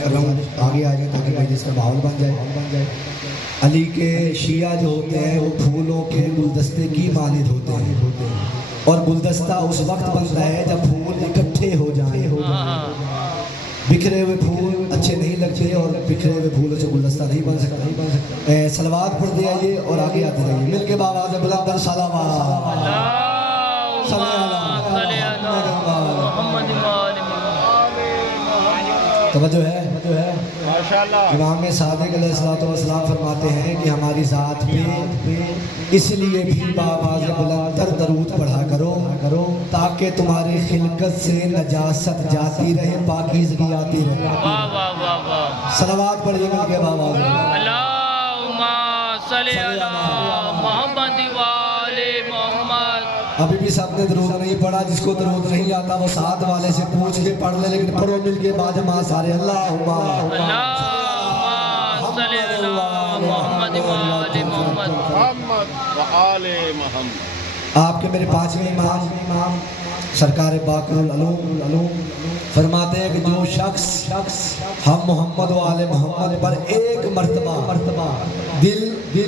کر رہا ہوں آگے آ جائیں تاکہ مجلس کا ماحول بن جائے. علی کے شیعہ جو ہوتے ہیں وہ پھولوں کے گلدستے کی مانند ہوتے ہیں اور گلدستہ اس وقت بنتا ہے جب پھول اکٹھے ہو جائیں. بکھرے ہوئے پھول اچھے نہیں لگتے اور بکھرے ہوئے پھولوں سے گلدستہ نہیں بن سکتا. صلوات پڑھ دے آئیے اور آگے آتے رہیے مل کے بآواز بلند صلوات. توجہ ہے امام صادق علیہ السلام فرماتے ہیں کہ ہماری ذات پہ اس لیے بھی بآواز بلند تر درود پڑھا کرو تاکہ تمہاری خلقت سے نجاست جاتی رہے پاکیزگی آتی رہے. صلوات پڑھیے مل کے بآواز اللہم صلی علی محمد وآل محمد. ابھی بھی سب نے درود نہیں پڑھا. جس کو درود نہیں آتا وہ ساتھ والے سے پوچھ کے پڑھ لے لیکن پڑھو مل کے بعد ماں سارے اللہم صلی علی محمد وآل محمد. آپ کے میرے پانچویں امام سرکار باقر العلوم فرماتے ہیں کہ جو شخص ہم محمد و آل محمد پر ایک مرتبہ دل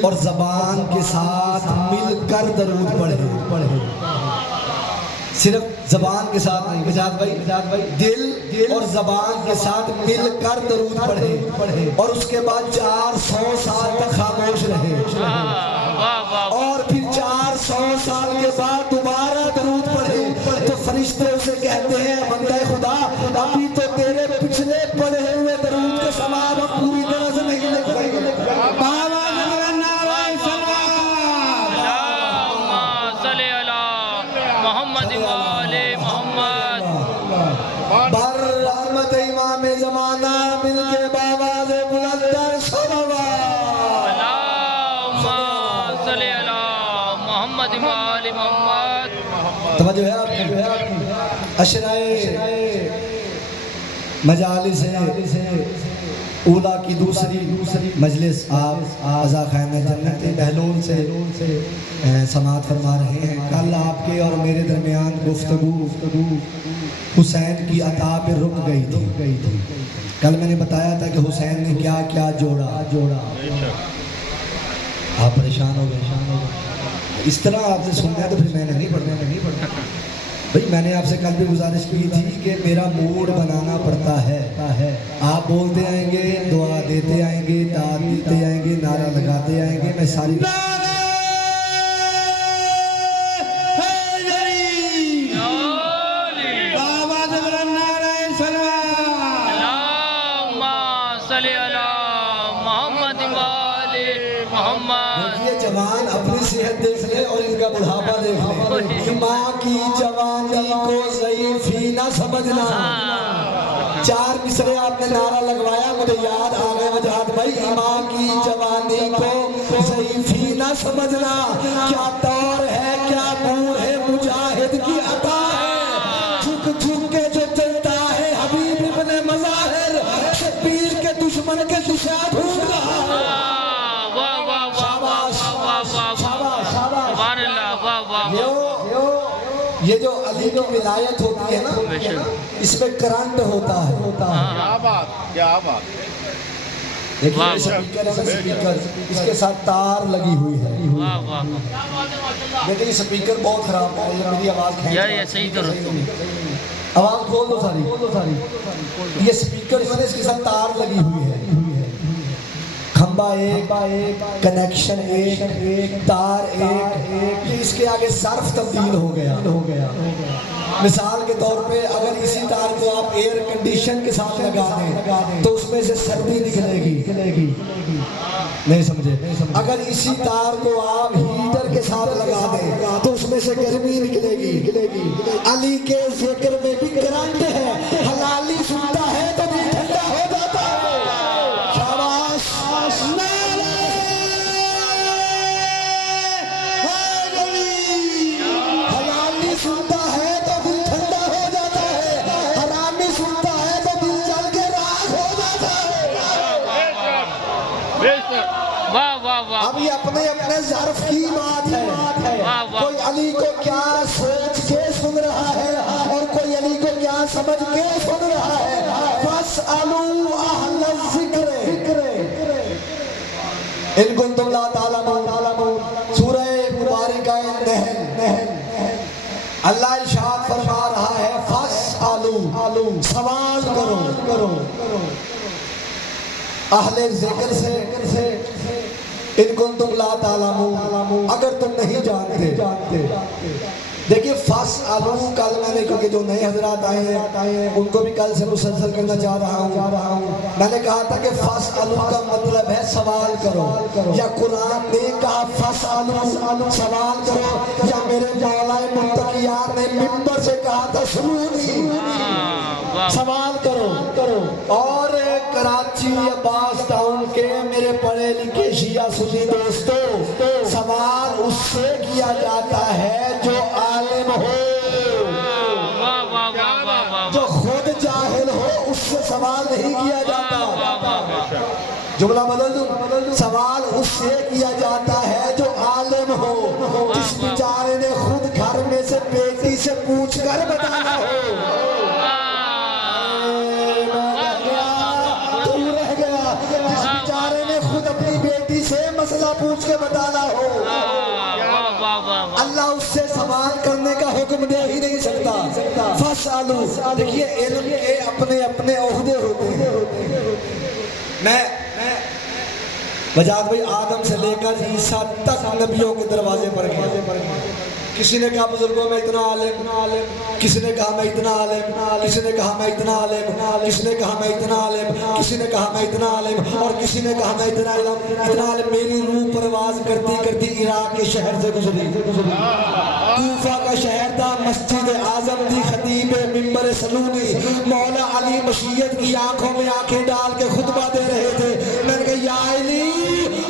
اور زبان کے ساتھ مل کر درود پڑھے صرف زبان کے ساتھ نہیں بجاد بھائی دل اور زبان کے ساتھ مل کر درود پڑھے اور اس کے بعد 400 سال تک خاموش رہے اور پھر 400 سال کے بعد دوبارہ درود پڑھے تو فرشتے اسے کہتے ہیں بندہ خدا ابھی تو تیرے پچھلے پڑھے ہوئے درود کے ثواب پوری طرح سے نہیں لکھ رہے. محمد وآل محمد. بر رحمت امام زمانہ مل کے بآواز بلند صلوات. اللہم صلی علی محمد وآل محمد. توجہ ہے آپ کی عشرائے مجالس اولا کی دوسری مجلس آپ عزا خیمہ جنت بہلول سے سماعت فرما رہے ہیں. کل آپ کے اور میرے درمیان گفتگو حسین کی عطا پہ رک گئی تھی. کل میں نے بتایا تھا کہ حسین نے کیا کیا جوڑا. آپ پریشان ہو گئے. اس طرح آپ سے سننا ہے تو پھر میں نے نہیں پڑھنا. بھئی میں نے آپ سے کل بھی گزارش کی تھی کہ میرا موڈ بنانا پڑتا ہے. آپ بولتے آئیں گے دعا دیتے آئیں گے داد دیتے آئیں گے نعرہ لگاتے آئیں گے. میں ساری یہ جوان اپنی صحت دیکھ لے اور ان کا بڑھاپا دیکھ لے. ماں کی جوانی کو ضعیف ہی نہ سمجھنا. 4 مصرے آپ نے نعرہ لگوایا مجھے یاد آ گئے وجہات بھائی. ماں کی جوانی کو ضعیف ہی نہ سمجھنا. کیا دور ہے کیا نور ہے مجاہد کی عطا ہے. جھک کے جو چلتا ہے حبیب ابن مظاہر شبیر کے دشمن کے دشا ڈھونڈ رہا ہے. یہ جو علی کی ولایت ہوتی ہے نا اس میں کرنٹ ہوتا ہے. کیا بات. دیکھیے سپیکر اس کے ساتھ تار لگی ہوئی ہے. لیکن سپیکر بہت خراب ہے. میری آواز آواز کھول دو ساری. یہ سپیکر جو ہے اس کے ساتھ تار لگی ہوئی ہے. کھمبا ایک کنیکشن ایک تار ایک. اس کے آگے صرف تبدیل ہو گیا. مثال کے طور پہ اگر اسی تار کو آپ ایئر کنڈیشن کے ساتھ لگا دیں تو اس میں سے سردی نکلے گی. نہیں سمجھے. اگر اسی تار کو آپ ہیٹر کے ساتھ لگا دیں تو اس میں سے گرمی نکلے گی. علی کے ذکر میں بھی کرنٹ ہے. حلالی سنتا ہے تو بھی ٹھنڈا ہو جاتا ہے. حلالی سنتا ہے تو دل ٹھنڈا ہو جاتا ہے. حرامی سنتا ہے تو دل جل کے راکھ ہو جاتا ہے. اب یہ اپنے ظرف کی بات ہے. کوئی علی کو کیا سوچ کے سن رہا ہے اور کوئی علی کو کیا سمجھ کے سن رہا ہے. بس ان کنتم لا تعلمون سورہ مبارکہ نحل اللہ ارشاد فرما رہا ہے فاسألوا سوال کرو اہل ذکر سے ان کنتم لا تعلمون اگر تم نہیں جانتے دیکھیے فاسألوا کل میں نے کیونکہ جو نئے حضرات آئے ہیں ان کو بھی کل سے مسلسل کرنا چاہ رہا ہوں میں نے کہا تھا کہ فاسألوا کا مطلب ہے سوال کرو یا قرآن نے کہا فاسألوا سوال کرو یا میرے مولا منتقیان نے منبر سے کہا تھا سنونی سوال کرو اور کراچی عباس ٹاؤن کے میرے پڑھے لکھے شیعہ سنی دوستو سوال اس سے کیا جاتا ہے جو عالم ہو جو خود جاہل ہو اس سے سوال نہیں کیا جاتا جملہ بدل دوں سوال اس سے کیا جاتا ہے جو عالم ہو جس بیچارے نے خود گھر میں سے بیٹی سے پوچھ کر بتانا ہو اپنی بیٹی سے مسئلہ پوچھ کے بتانا ہو اللہ اس سے سوال کرنے کا حکم دے ہی نہیں سکتا فاسألوا دیکھیے علم کے اپنے اپنے عہدے ہوتے ہیں میں بجاد بھائی آدم سے لے کر عیسیٰ تک نبیوں کے دروازے پر گئے کسی نے کہا بزرگوں میں اتنا عالم کسی نے کہا میں اتنا عالم کسی نے کہا میں اتنا عالم کسی نے کہا میں اتنا عالم کسی نے کہا میں اتنا عالم اور کسی نے کہا میں اتنا عالم میری روح پرواز کرتی کرتی عراق کے شہر سے گزری کوفہ کا شہر تھا مسجد اعظم تھی خطیب منبر سلونی مولا علی مشیت کی آنکھوں میں آنکھیں ڈال کے خطبہ دے رہے تھے میں نے کہا یا علی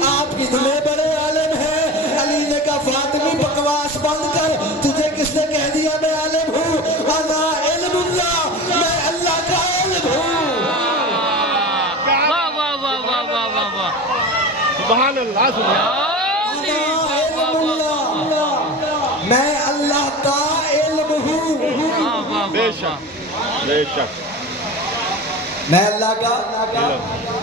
آپ کتنے بڑے عالم ہیں علی نے کہا فاطمی بکواس بند کر تجھے کس نے کہہ دیا میں عالم ہوں انا علم اللہ میں اللہ کا علم ہوں سبحان اللہ میں اللہ کا علم ہوں بے شک میں اللہ کا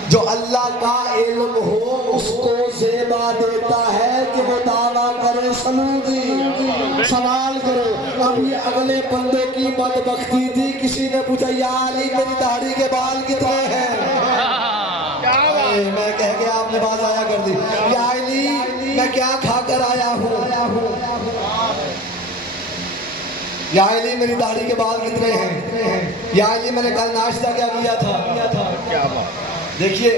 جو اللہ کا علم ہو اس کو زیبا دیتا ہے کہ وہ دعویٰ کرے سنودی سوال کرو اب یہ اگلے بندے کی بدبختی تھی کسی نے پوچھا یا علی میری داڑھی کے بال کتنے ہیں میں کہہ گیا آپ نے بات آیا کر دی یا علی میں کیا کھا کر آیا ہوں یا علی میری داڑھی کے بال کتنے ہیں یا علی میں نے کل ناشتہ کیا کیا تھا دیکھیے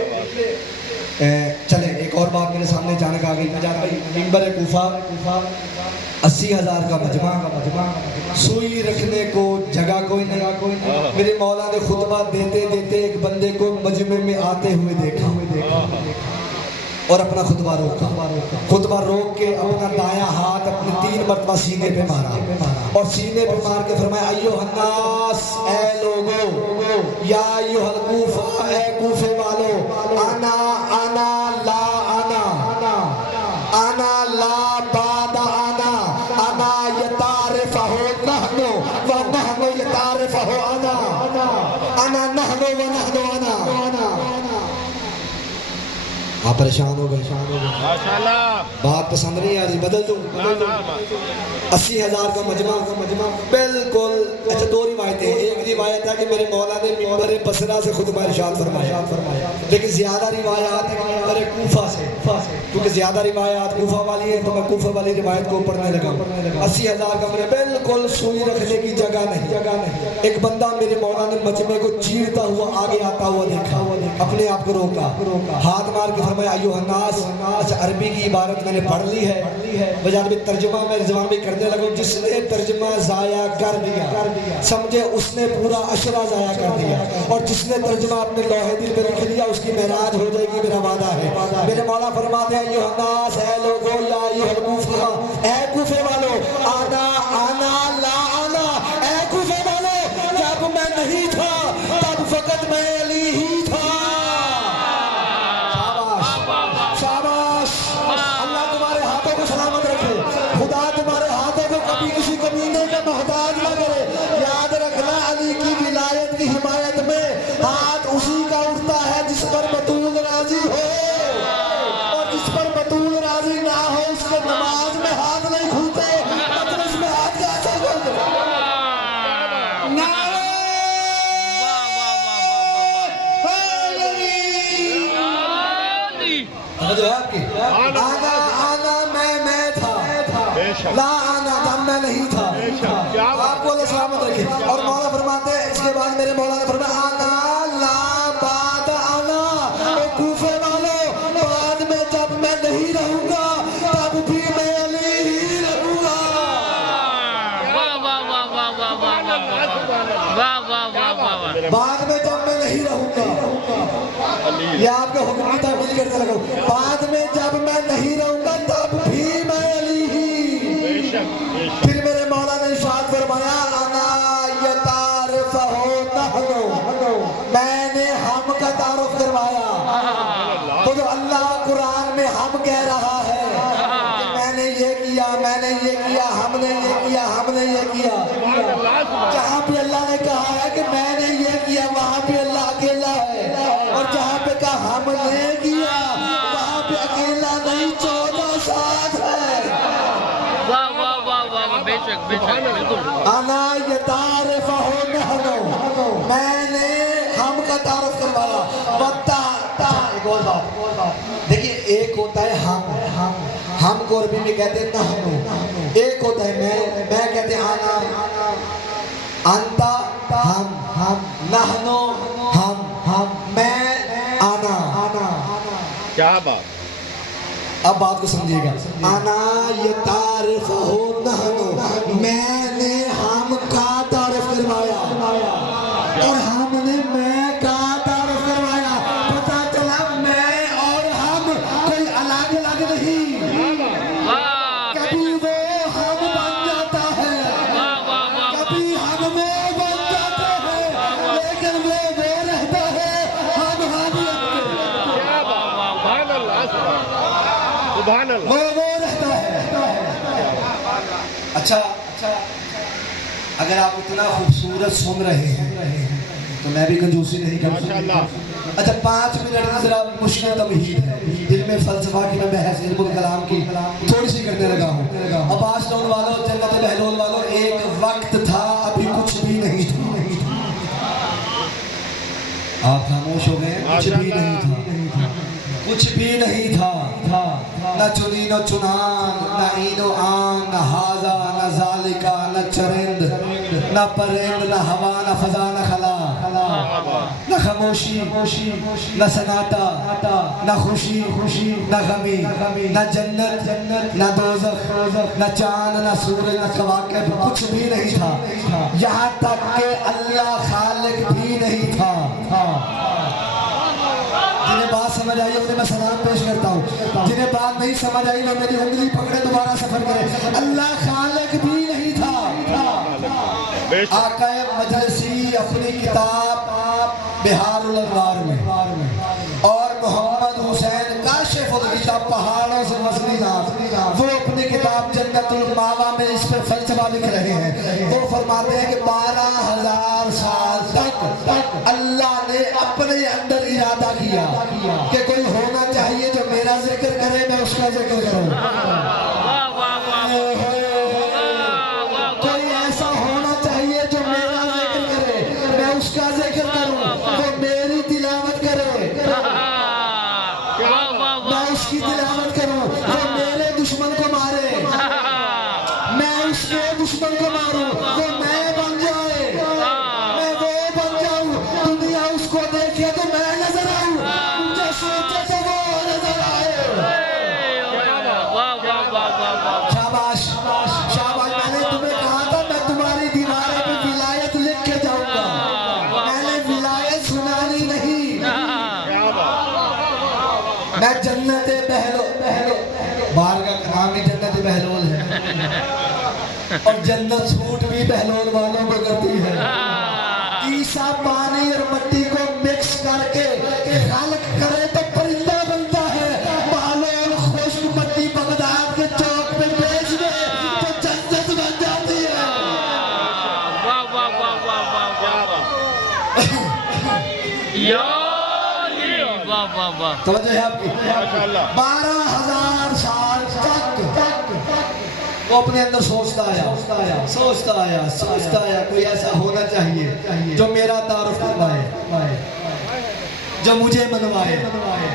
چلیں ایک اور بات میرے سامنے اچانک آ گئی منبر کوفہ 80,000 کا مجمع سوئی رکھنے کو جگہ کوئی نہیں میرے مولا نے خطبہ دیتے دیتے ایک بندے کو مجمع میں آتے ہوئے دیکھا اور اپنا خطبہ روک کے اپنا دایاں ہاتھ اپنے 3 مرتبہ سینے پہ مارا اور سینے پہ مار کے فرمایا ایوہ الناس اے لوگو یا ایوہ الکوفہ اے کوفے والو انا لا بعد انا یتعرفہ نحن و نحن یتعرفہ انا نحن و نحن انا آپ پریشان ہو گئے بات پسند نہیں آ رہی بدل دوں 80,000 کا مجمع بالکل اچھا 2 روایتیں ایک روایت ہے کہ میرے مولا نے منبر بصرہ سے خطبہ ارشاد فرمایا لیکن زیادہ روایات ہیں منبر کوفہ سے کیونکہ زیادہ روایات کوفہ والی ہیں تو میں کوفہ والی روایت کو پڑھنے لگا 80,000 کا بالکل سوئی رکھنے کی جگہ نہیں ایک بندہ میرے مولا نے مجمع کو چیرتا ہوا آگے آتا ہوا دیکھا اپنے آپ کو روکا ہاتھ مار کے فرمایا ایوہ الناس عربی کی عبارت میں نے پڑھ لی ہے بجانب ترجمہ میں زبان میں کرنے لگا جس نے ترجمہ ضائع کر دیا سمجھے اس نے پورا عشرہ ضائع کر دیا اور جس نے ترجمہ اپنے لوح دل پہ لکھ لیا اس کی معراج ہو جائے گی میرا وعدہ ہے میرے مولا فرماتے ہیں ایوہ الناس اے لوگو یا ایوہ الکوفہ اے کوفے والو انا لا انا اے کوفے والو جب میں نہیں تھا تب فقط میں علی ہی تھا شاباش اللہ تمہارے ہاتھوں کو سلامت رکھے خدا تمہارے ہاتھوں کو کبھی کسی کمینے کا محتاج نہ کرے یاد رکھنا علی کی ولایت کی حمایت میں ہاتھ اسی کا اٹھتا ہے جس پر بطول راضی ہو اور جس پر جو ہے آپ کی آنا آنا میں تھا لا آنا جب میں نہیں تھا. آپ کو اللہ سلامت رکھے. اور مولا فرماتے ہیں اس کے بعد میرے مولا نے فرمایا آنا لا بعد آنا. اے کوفے والوں بعد میں جب میں نہیں رہوں گا تب بھی میں علی ہی رہوں گا. بعد میں جب میں نہیں رہوں گا یہ آپ کے حکم کی تعمیل کرنے لگا. بعد میں جب میں نہیں رہوں گا تب بھی میں علی ہی. پھر میرے مولا نے ارشاد فرمایا انا یتعارف ہو نحنو. میں نے ہم کا تعارف کروایا. تو جو اللہ قرآن میں ہم کہہ رہا ہے کہ میں نے یہ کیا میں نے یہ کیا ہم نے یہ کیا ہم نے یہ کیا. جہاں پہ اللہ نے کہا ہے کہ میں نے یہ کیا وہاں پہ اللہ اکیلا ہے. اور جہاں پہ کہا ہم نے کیا وہاں پہ اکیلا نہیں 14 ساتھ ہے. انا یتعارف ہو نحنو. میں نے ہم کا تعارف کروایا. ایک اور بات دیکھیے ایک ہوتا ہے ہم کو عربی میں کہتے ہیں نحنو. ایک ہوتا ہے میں کہتے ہیں آنا انتا ہم نحنو ہم میں آنا. کیا بات. اب بات کو سمجھیے گا. انا یتعارف ہو نحنو. میں نے ہم کا تعارف کروایا اور ہم نے میں کا تعارف کروایا. پتا چلا میں اور ہم کوئی الگ الگ نہیں. کبھی وہ ہم بن جاتا ہے کبھی ہم وہ بن جاتا ہے لیکن وہ رہتا ہے ہم سبحان اللہ. وہ رہتا ہے. اچھا اگر آپ اتنا خوبصورت سن رہے ہیں تو میں بھی کنجوسی نہیں کرتا. اچھا 5 منٹ ذرا مشکل تمہید ہے. دل میں فلسفہ کی میں بحث علم الکلام کی تھوڑی سی کرنے لگا ہوں. عباس ٹاؤن والوں جنت بہلول والوں ایک وقت تھا ابھی کچھ بھی نہیں تھا. آپ خاموش ہو گئے. کچھ بھی نہیں تھا کچھ بھی نہیں تھا. نہ چنین و چنان نہ این و آن نہ ہاذا نہ ذالکا نہ چرند نہ پرند نہ ہوا نہ فضا نہ خلا نہ خاموشی نہ سناٹا نہ خوشی نہ غمی نہ جنت نہ دوزخ نہ چاند نہ سورج نہ کواکب. کچھ بھی نہیں تھا. یہاں تک کہ اللہ خالق بھی نہیں تھا. جنہیں بات سمجھ آئی انہیں میں سلام پیش کرتا ہوں. جنہیں بات نہیں سمجھ آئی وہ میری انگلی پکڑے دوبارہ سفر کرے. اللہ خالق بھی نہیں تھا. آقا مجلسی اپنی کتاب بہار الانوار میں اور محمد حسین کاشف الغطا پہاڑوں سے مصری نام وہ اپنی کتاب جنت الماوا میں اس پہ فلسفہ لکھ رہے ہیں. وہ فرماتے ہیں کہ 12,000 سال تک اللہ نے اپنے اندر ارادہ کیا کہ کوئی ہونا چاہیے جو میرا ذکر کرے میں اس کا ذکر کروں. کوئی ایسا ہونا چاہیے جو میرا ذکر کرے میں اس کا ذکر کروں. وہ میری تلاوت کرے میں اس کی تلاوت کروں. وہ میرے دشمن کو مارے میں اس کے دشمن کو ماروں. وہ میں بن جائے میں وہ بن جاؤں. دنیا اس کو دیکھے تو میں نظر آؤں. جو سوچے تو وہ نظر آئے. شاباش شاباش. میں نے تمہیں کہا تھا میں تمہاری دیواروں پہ ولایت لکھ کے جاؤں گا. میں نے ولایت سنانی نہیں. میں جنت بہلول بار کا نام ہی جنت بہلول ہے اور جنت چھوٹ بھی بہلول والوں کو کرتی ہے. عیسیٰ پانی اور مٹی کو مکس کر کے خلق کرے تو پرندہ بنتا ہے. بہلول خشک مٹی بغداد کے چوک پہ بیچ دے تو جنت بن جاتی ہے. توجہ ہے آپ کی. 12,000 سال تک وہ اپنے اندر سوچتا آیا کوئی ایسا ہونا چاہیے جو میرا تعارف کروائے جو مجھے منوائے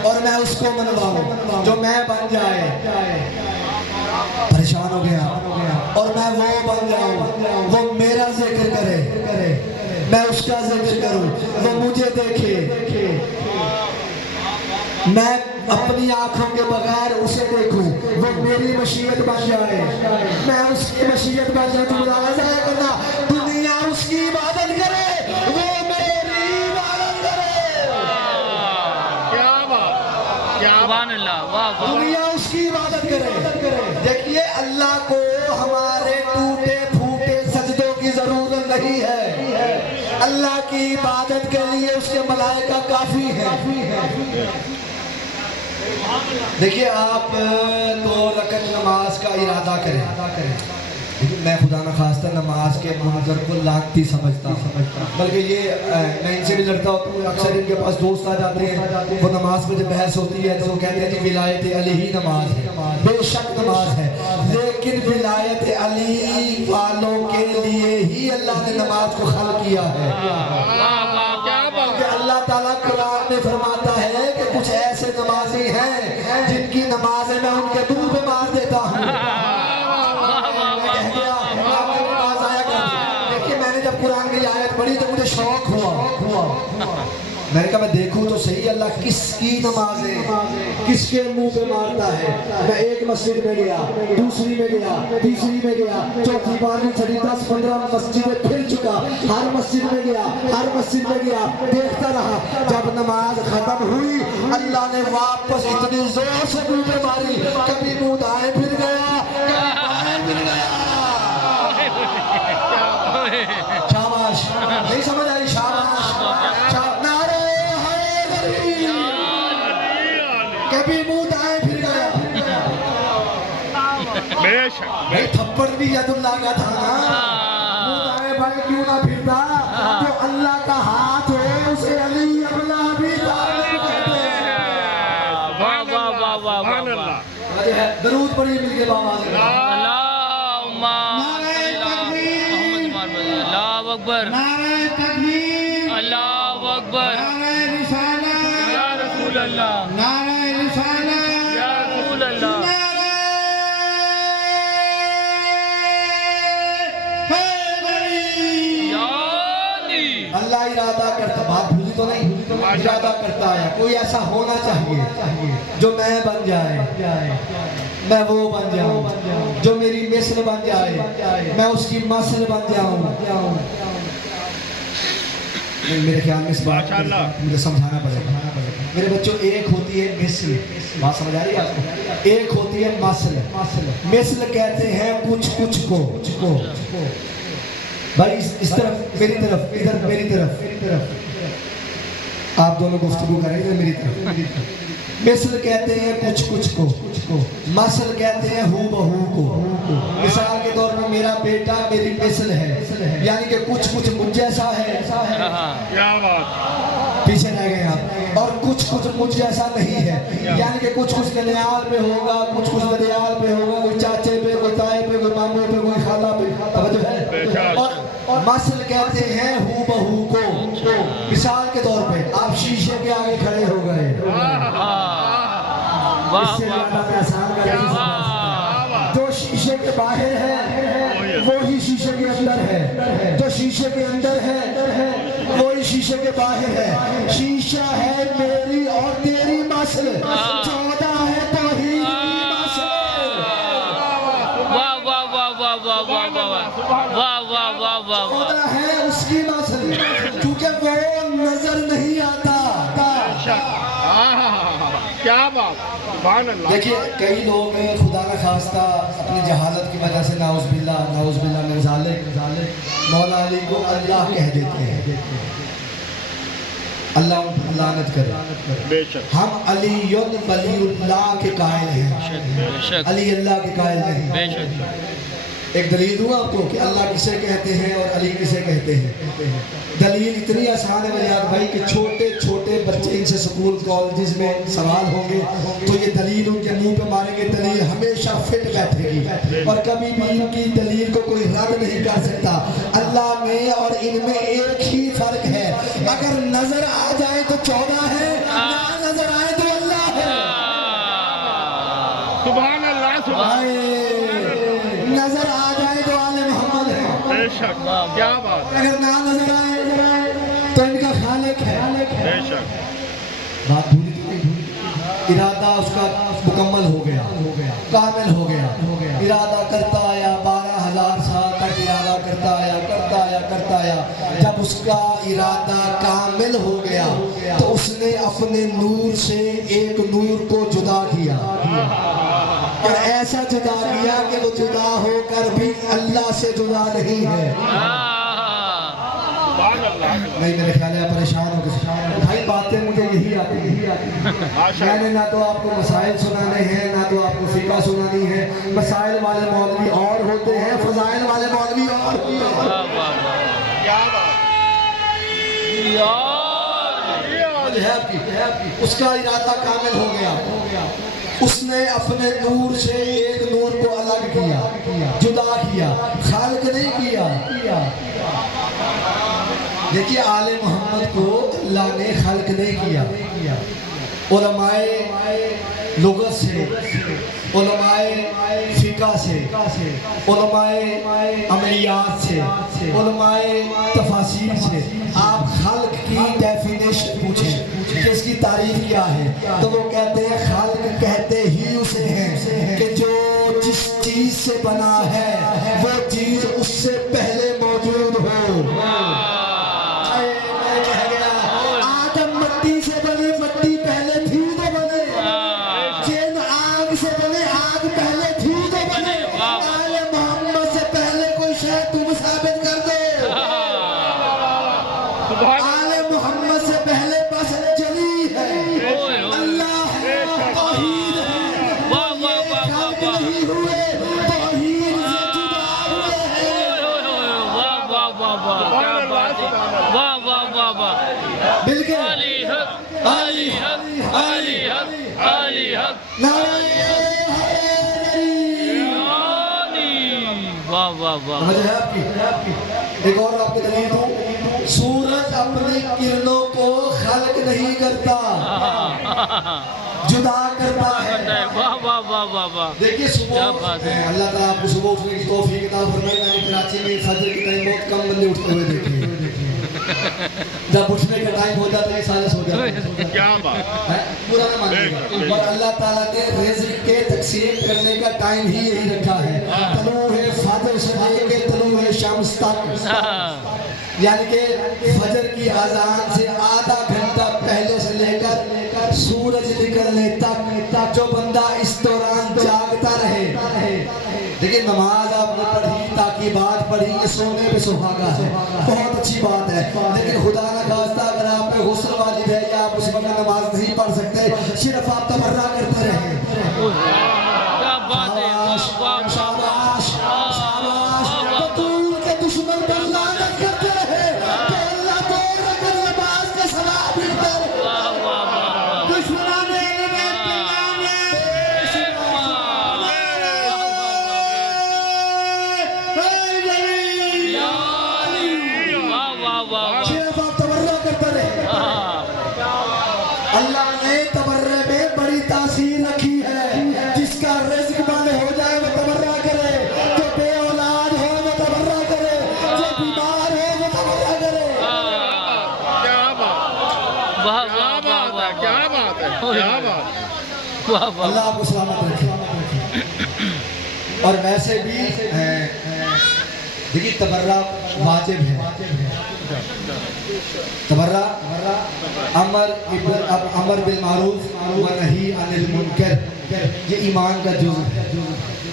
اور میں اس کو منواؤں، جو میں بن جائے، پریشان ہو گیا اور میں وہ بن جاؤں، وہ میرا ذکر کرے، میں اس کا ذکر کروں، وہ مجھے دیکھے، میں اپنی آنکھوں کے بغیر اسے دیکھوں، وہ میری مشیت بن جائے، میں اس کی مشیت بن جائے۔ تو ملاحظہ کرنا، دنیا اس کی عبادت کرے، وہ میری عبادت کرے۔ کیا بات، کیا سبحان اللہ، واہ واہ۔ دنیا اس کی عبادت کرے۔ دیکھیے اللہ کو ہمارے ٹوٹے پھوٹے سجدوں کی ضرورت نہیں ہے، اللہ کی عبادت کے لیے اس کے ملائکہ کافی ہے۔ دیکھیے آپ 2 رکعت نماز کا ارادہ کریں، میں خدا نخواستہ نماز کے منظر کو لاکتی سمجھتا ہوں، بلکہ یہ میں ان سے بھی لڑتا ہوتا ہوں، اکثر ان کے پاس دوست آ جاتے ہیں، وہ نماز میں جب بحث ہوتی ہے تو وہ کہتے ہیں کہ ولایت علی ہی نماز ہے، بے شک نماز ہے، لیکن ولایت علی والوں کے لیے ہی اللہ نے نماز کو خلق کیا ہے۔ کہ اللہ تعالیٰ قرآن میں فرماتا ہے کہ کچھ ایسے نمازی ہیں جن کی نمازیں میں ان کے دل پہ مار دیتا ہوں۔ دیکھیے میں نے جب قرآن کی آیت پڑھی تو مجھے شوق ہوا، میں نے کہا میں دیکھوں تو صحیح اللہ کس کی نمازیں کس کے منہ پہ مارتا ہے۔ میں ایک مسجد میں گیا، دوسری میں گیا، تیسری میں گیا، چوتھی 5ویں 6 10 15 مسجدیں پھر چکا، ہر مسجد میں گیا، دیکھتا رہا۔ جب نماز ختم ہوئی اللہ نے واپس اتنی زور سے منہ پہ ماری، کبھی منہ دائیں پھر گیا، کبھی بائیں پھر گیا۔ شاباش، نہیں سمجھ آئی؟ شاباش، نعرہ حیدری، کبھی منہ دائیں پھر گیا۔ بے شک، بھائی تھپڑ بھی ید اللہ کا تھا نا، منہ دائیں بائیں کیوں نہ پھرتا؟ جو اللہ کا ہاتھ ہے اسے علی اللہ بھی تعلیم کہتے ہیں۔ واہ واہ واہ واہ سبحان واہ۔ اللہ۔ درود پڑھیے مل کے بابا سے۔ اللہم اللہ اکبر، نعرہ تکبیر، اللہ اکبر، نعرہ رسالت، یا رسول اللہ، نعرہ رسالت، یا رسول اللہ، نعرہ حیدری۔ یا علی۔ اللہ ارادہ کرتا، بات بھولی تو نہیں، ارادہ کرتا ہے کوئی ایسا ہونا چاہیے جو میں بن جائے، میں وہ بن جاؤں، جو میری مثل بن جائے، میں اس کی مثل بن جاؤں۔ میرے خیال میں اس بات کو مجھے سمجھانا پڑے گا میرے بچوں۔ ایک ہوتی ہے مثل، بات سمجھ آ رہی ہے آپ کو؟ ایک ہوتی ہے مثل، مثل کہتے ہیں کچھ کو۔ بھائی اس طرف میری طرف، ادھر میری طرف، آپ دونوں گفتگو کریں ادھر میری طرف۔ مثل کہتے ہیں کچھ کو، مثل کہتے ہیں ہو بہو کو۔ مثال کے طور پر میرا بیٹا میری مثل ہے، یعنی کہ کچھ مجھ جیسا ہے، کیا بات، پیچھے رہ گئے آپ، اور کچھ مجھ جیسا نہیں ہے، یعنی کہ کچھ ننیال پہ ہوگا، کچھ دریال پہ ہوگا، کوئی چاچے پہ، کوئی تائے پہ، کوئی ماموں پہ، کوئی خالہ پہ، توجہ ہے؟ اور مثل کہتے ہیں ہو بہو کو۔ مثال کے طور پہ آپ شیشے کے آگے کھڑے ہو گئے، اس سے زیادہ میں آسان کر نہیں سکتا۔ جو شیشے کے باہر ہے وہی شیشے کے اندر ہے، جو شیشے کے اندر ہے وہی شیشے کے باہر ہے۔ شیشہ ہے میری اور تیری مثل، 14 ہے توحید کی مثل۔ واہ واہ واہ واہ واہ واہ واہ واہ واہ واہ واہ واہ۔ 14 ہے اس کی مثل، کیونکہ وہ نظر نہیں آتا۔ کیا بات، سبحان اللہ۔ دیکھیے کئی لوگ خدا نہ خواستہ اپنی جہالت کی وجہ سے نعوذ باللہ من ذالک مولا علی کو اللہ کہہ دیتے ہیں، اللہ ان پر لعنت کرے۔ بے شک، ہم علی ولی اللہ کے قائل ہیں، بے شک، علی اللہ کے قائل نہیں۔ بے شک۔ ایک دلیل دوں آپ کو کہ اللہ کسے کہتے ہیں اور علی کسے کہتے ہیں۔ دلیل اتنی آسان ہے بجاد بھائی کہ چھوٹے بچے ان سے سکول کالجز میں سوال ہوں گے تو یہ دلیل ان کے منہ پہ ماریں گے، دلیل ہمیشہ فٹ بیٹھے گی اور کبھی بھی ان کی دلیل کو کوئی رد نہیں کر سکتا۔ اللہ میں اور ان میں ایک ہی فرق ہے، اگر نظر آ جائے تو 14 ہے، اگر نہ نظر آئے تو ان کا خالق ہے. بے شک بات بھولی تو نہیں. ارادہ اس کا مکمل ہو گیا, کامل ہو گیا. ارادہ کرتا آیا 12,000 سال تک ارادہ کرتا آیا. جب اس کا ارادہ کامل ہو گیا تو اس نے اپنے نور سے ایک نور کو جدا کیا, اور ایسا جدا کیا کہ وہ جدا ہو کر بھی اللہ سے جدا نہیں ہے. نہیں, میرے خیال ہے پریشان ہو گئے بھائی. باتیں مجھے یہی آتی ہیں. میں نے نہ تو آپ کو مسائل سنانے ہیں, نہ تو آپ کو فقہ سنانی ہے. مسائل والے مولوی اور ہوتے ہیں, فضائل والے مولوی اور ہوتے ہیں. کیا بات ہے آپ کی. اس کا ارادہ کامل ہو گیا. اس نے اپنے نور سے ایک نور کو الگ کیا, جدا کیا, خالق نہیں کیا. دیکھیے آل محمد کو اللہ نے خلق نہیں کیا. علماء لغت سے, علماء فقہ سے, علماء عملیات سے, علماء تفاسیر سے آپ خلق کی ڈیفینیشن پوچھیں کہ اس کی تعریف کیا ہے, تو وہ کہتے ہیں خلق کہتے ہی اسے ہیں کہ جو جس چیز سے بنا ہے وہ چیز اس سے پہلے موجود ہو. ایک اور آپ کی دلیل دوں, سورج اپنی کرنوں کو خلق نہیں کرتا, جدا کرتا ہے. دیکھیے صبح اللہ تعالیٰ آپ کو صبح اٹھنے کی توفیق عطا فرمائے. میں نے کراچی میں فجر کے ٹائم بہت کم بندے اٹھتے ہوئے دیکھے. جب اٹھنے کا ٹائم ہو جاتا ہے سالس ہو جاتا ہے. کیا بات پورا نہ مانیے گا. اور اللہ تعالیٰ کے رزق کے تقسیم کرنے کا ٹائم ہی یہی رکھا ہے, طلوع فجر سے لے کے طلوع شمس تک, یعنی کہ فجر کی اذان سے آدھا گھنٹہ پہلے سے لے کر سورج نکلنے تک جو بندہ اس دوران جاگتا رہے. دیکھیں نماز آپ نے پڑھی, تاکیبات پڑھی, یہ سونے پہ سہاگا ہے, بہت اچھی بات ہے. لیکن خدا نہ خواستہ اگر آپ پہ غسل واجب ہے یا آپ اس وقت نماز نہیں پڑھ سکتے, صرف آپ تبرع کرتے رہیں. شاباش, بطول کے دشمن پر لعنت کرتے رہے کہ اللہ کو اگر نماز کا ثواب ملتا ہے. دشمنان صرف آپ تبرع کرتے رہے. اللہ نے تبرع میں بڑی تاثیر رکھی ہے. جس کا رزق بند ہو جائے وہ تبرع کرے, جو بے اولاد ہو وہ تبرع کرے, جو بیمار ہو وہ تبرع کرے. کیا بات ہے. اللہ آپ کو سلامت رکھے. اور ویسے بھی دیکھیے تبرع واجب ہے. تبرع امر بالمعروف و نہی عن المنکر, یہ ایمان کا جزء ہے.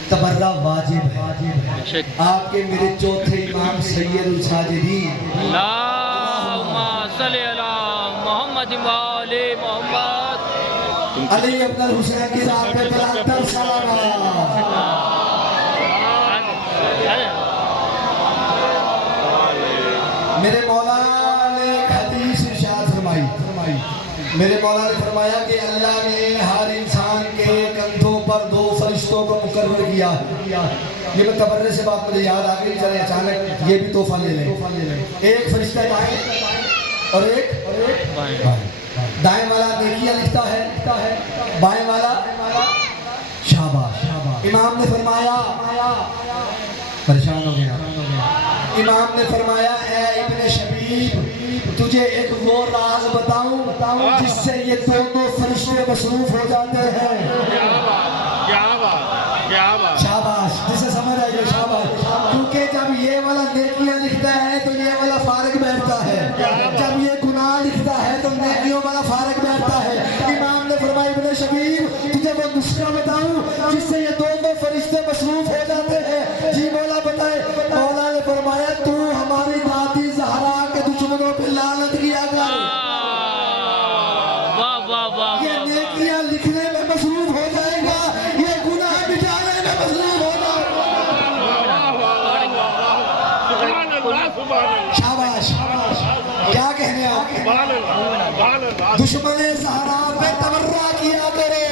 تبرع واجب ہے. آپ کے میرے چوتھے امام سید الساجدین اللہم صلی علی محمد و آل محمد علی ابن الحسین کی ذات پہ بلندر سلام. میرے مولا نے ایک حدیث ارشاد فرمائی. میرے مولا نے فرمایا کہ اللہ نے ہر انسان کے کندھوں پر 2 فرشتوں کو مقرر کیا. یہ میں تبرع سے بات مجھے یاد آ گئی, چلے اچانک یہ بھی تحفہ لے لیں. ایک فرشتہ دائیں اور ایک بائیں. دائیں والا نیکیاں لکھتا ہے, بائیں والا شاباش. امام نے فرمایا, پریشان ہو گیا, امام نے فرمایا اے ابن شبیب تجھے ایک وہ راز بتاؤں جس سے یہ دونوں فرشتے مصروف ہو جاتے ہیں. کیا بات کیا بات. شاباش جسے سمجھ آئیے شاباش. کیونکہ جب یہ والا نیکیاں لکھتا ہے تو یہ والا فارغ بیٹھتا ہے, جب یہ گناہ لکھتا ہے تو نیکیوں والا فارغ بیٹھتا ہے. امام نے فرمایا ابن شبیب تجھے وہ نسخہ بتاؤں جس سے یہ دونوں فرشتے مصروف ہو جاتے ہیں. جی مولا بتائے. مولا نے فرمایا تو ہماری دادی زہرا کے دشمنوں پہ لعنت کیا کر. واہ واہ واہ یہ نیکیاں لکھنے میں مصروف ہو جائے گا, یہ گناہ مٹانے میں مصروف ہو جائے گا. سبحان اللہ سبحان اللہ. شاباش. کیا کہنے آپ سبحان اللہ سبحان اللہ. دشمن زہرا پہ تبرہ کیا کرو,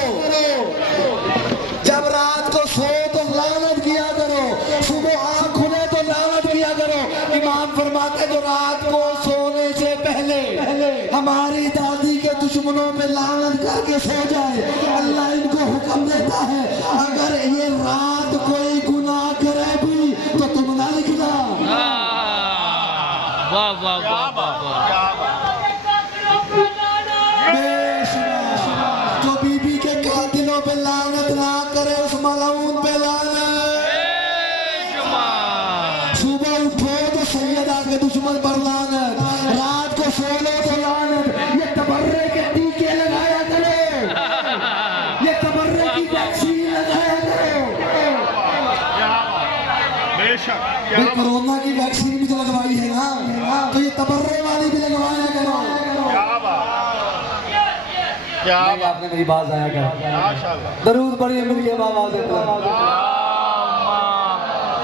جب رات کو سو تو لعنت کیا کرو, صبح آنکھ کھلے تو لعنت کیا کرو. امام فرماتے جو رات کو سونے سے پہلے ہماری دادی کے دشمنوں پہ لعنت کر کے سو جائے, اللہ ان کو حکم دیتا ہے اگر یہ رات کوئی گناہ کرے بھی تو تم نہ لکھنا. واہ واہ واہ واہ. بے شمار جو بی بی کے قاتلوں پہ لعنت نہ کرے اس ملعون پہ لعنت. صبح اٹھو تو سیدہ کے دشمن پر لعنت, رات کو سو لو تو لعنت. یہ تبرے کے ٹیکے لگایا کرو, یہ تبرے کی ویکسین لگایا کرو. بے شک یہ کورونا کی ویکسین بھی تو لگوائی ہے نا, تو یہ تبرے والی بھی لگوایا کرو. کیا بات کیا نہیں, بات. آپ نے میری بات ضائع کر. ماشاء اللہ. درود پڑھیے مل کے آواز دے.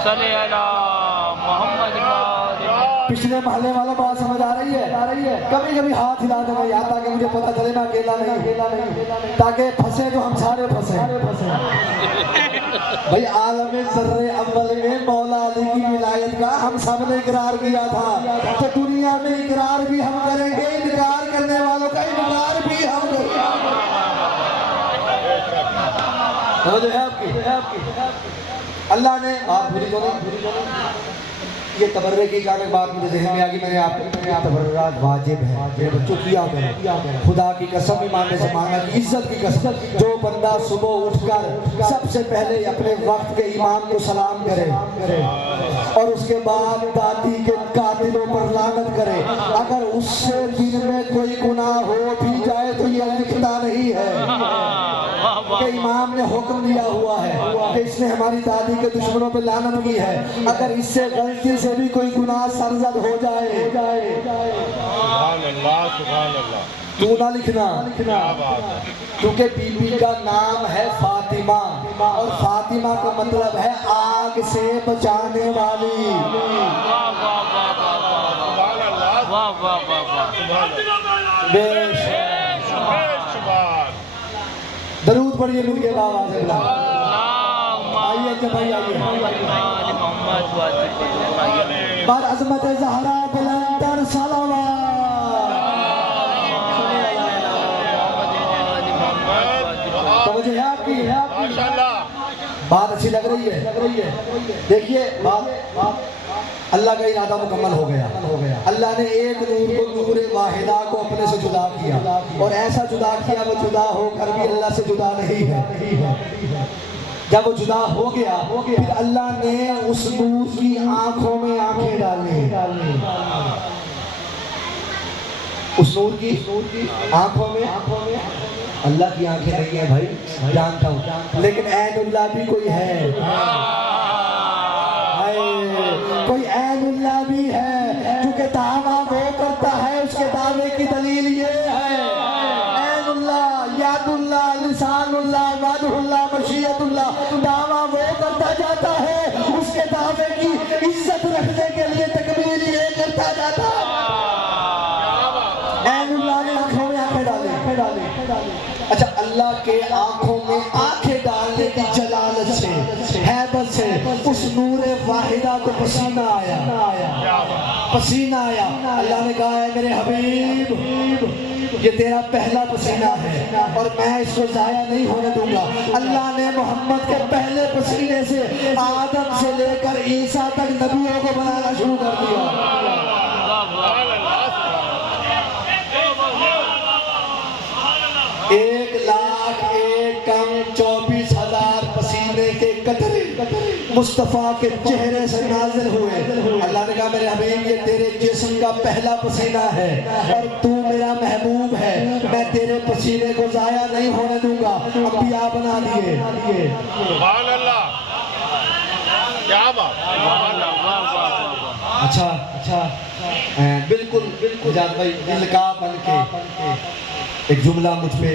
صلی اللہ محمد. پچھلے محلے والا بات سمجھ آ رہی ہے. کبھی کبھی ہاتھ ہلا دینا یاد تاکہ مجھے پتہ چلے میں اکیلا نہیں, تاکہ پھنسے تو ہم سارے پھنسے. بھئی عالم ذرے اول میں مولا علی کی ولایت کا ہم سب نے اقرار کیا تھا, تو دنیا میں اقرار بھی ہم کریں گے, انکار کرنے والوں کا انکار بھی ہم کریں گے. سمجھ ہے آپ کی. اللہ نے بات بری تو نہیں. یہ تبرے کی اچانک بات مجھے ذہن میں آگی. میں نے آپ کو تبرات واجب ہے میرے بچوں کیا کریں. خدا کی قسم امام زمانہ کی عزت کی قسم, جو بندہ صبح اٹھ کر سب سے پہلے اپنے وقت کے امام کو سلام کرے اور اس کے بعد دادی کے قاتلوں پر لعنت کرے, اگر اس سے دن میں کوئی گناہ ہو بھی جائے تو یہ لکھتا نہیں ہے کہ امام نے حکم دیا ہوا ہے کہ اس نے ہماری دادی کے دشمنوں پہ لعنت کی ہے. اگر اس سے غلطی سے بھی کوئی گناہ سرزد ہو جائے سبحان اللہ سبحان اللہ. تو نہ لکھنا, کیونکہ بی بی کا نام ہے فاطمہ, اور فاطمہ کا مطلب ہے آگ سے بچانے والی. سبحان اللہ واہ واہ واہ واہ. سبحان اللہ. بے شمار. درود پڑھیے مل کے آواز ہے. آئیے اچھا بھائی آئیے. بر عظمت زہرا بلندر صلوات. توجہ ہے آپ کی. ماشاءاللہ. بات اچھی لگ رہی ہے. دیکھیے بات اللہ کا ارادہ مکمل ہو گیا. اللہ نے ایک نور کو نور واحدہ کو اپنے سے جدا کیا, اور ایسا جدا کیا وہ جدا ہو کر بھی اللہ سے جدا نہیں ہے. جب وہ جدا ہو گیا پھر اللہ نے اس نور کی آنکھوں میں آنکھیں ڈالی. اس نور کی آنکھوں میں اللہ کی آنکھیں نہیں ہیں بھائی, جانتا ہوں, لیکن عین اللہ بھی کوئی ہے. کوئی عین اللہ بھی ہے, کیونکہ دعویٰ وہ کرتا ہے اس کے دعوے کی دلیل یہ ہے عین اللہ, یاد اللہ, لسان اللہ, وعدہ اللہ, مشیت اللہ. دعویٰ وہ کرتا جاتا ہے اس کے دعوے کی عزت رکھنے کے لیے تکمیل یہ کرتا جاتا ہے. عین اللہ نے آنکھوں میں آنکھیں ڈالے. اچھا, اللہ کے آنکھوں میں آنکھیں ڈالنے کی جلالت سے, ہیبت سے اس نور واحدہ کو پسینہ آیا. اللہ نے کہا ہے میرے حبیب یہ تیرا پہلا پسینہ ہے اور میں اس کو ضائع نہیں ہونے دوں گا۔ اللہ نے محمد کے پہلے پسینے سے آدم سے لے کر عیسیٰ تک نبیوں کو بنانا شروع کر دیا۔ سبحان اللہ، سبحان 1,24,000 پسینے کے قطرے مصطفیٰ کے چہرے سے نازل ہوئے۔ اللہ نے کہا میرے حبیب یہ تیرے جسم کا پہلا پسینہ ہے اور تو میرا محبوب ہے، میں تیرے پسینے کو ضائع نہیں ہونے دوں گا۔ انبیاء بنا دیے۔ سبحان اللہ، کیا بات، سبحان اللہ۔ اچھا بالکل حجاز بھائی القاء بن کے ایک جملہ مجھ پہ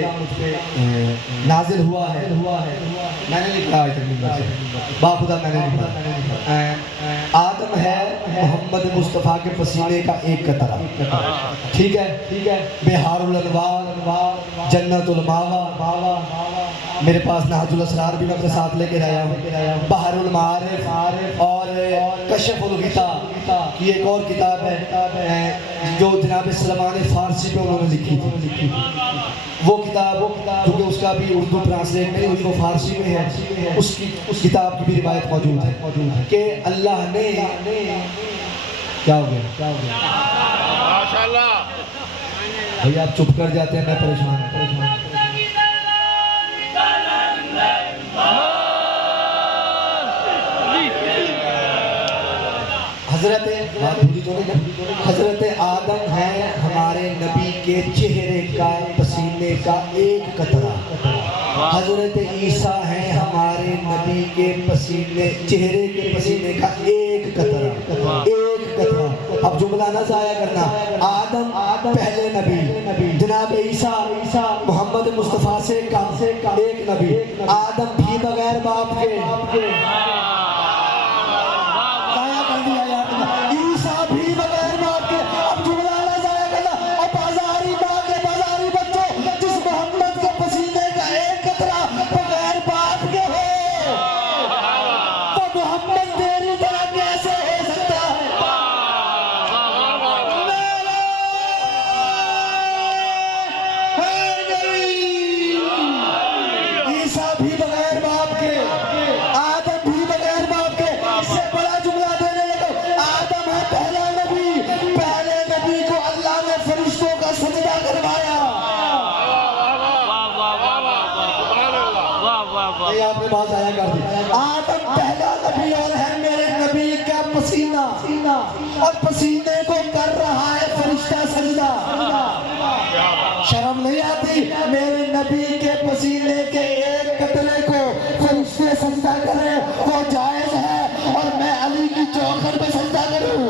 نازل ہوا ہے، میں نے لکھا ہے باخدا، میں نے لکھا آدم ہے محمد مصطفیٰ کے پسینے کا ایک قطرہ، ٹھیک ہے، بہار الانوار جنت الماوا، میرے پاس نہج الاسرار بھی میں اپنے ساتھ لے کے آیا ہوں، بحر المعارف اور کشف الغطا کی ایک اور کتاب ہے جو جناب سلمان فارسی پہ انہوں نے لکھی تھی۔ وہ کتاب جو کہ اس کا بھی اردو ٹرانسلیٹ نہیں ہوئی، وہ فارسی میں ہے، اس کتاب کی بھی روایت موجود ہے کہ اللہ نے کیا ہو گیا ماشاءاللہ، بھئی آپ چپ کر جاتے ہیں، میں پریشان ہوں۔ حضرت آدم ہے ہمارے نبی کے چہرے کا پسینے کا ایک قطرہ، حضرت عیسیٰ ہے ہمارے نبی کے چہرے کے پسینے کا ایک قطرہ، ایک قطرہ۔ اب جملہ نہ ضائع کرنا، آدم پہلے نبی، جناب عیسیٰ محمد مصطفیٰ سے ایک نبی، آدم بھی بغیر باپ کے، آپ نے بات آیا کر دی۔ آدم پہلا نبی اور ہے میرے نبی کا پسینہ، اور پسینے کو کر رہا ہے فرشتہ سجدہ۔ شرم نہیں آتی میرے نبی کے پسینے کے ایک قطرے کو فرشتے سجدہ کریں؟ وہ جائز ہے اور میں علی کی چوکھٹ پہ سجدہ کروں؟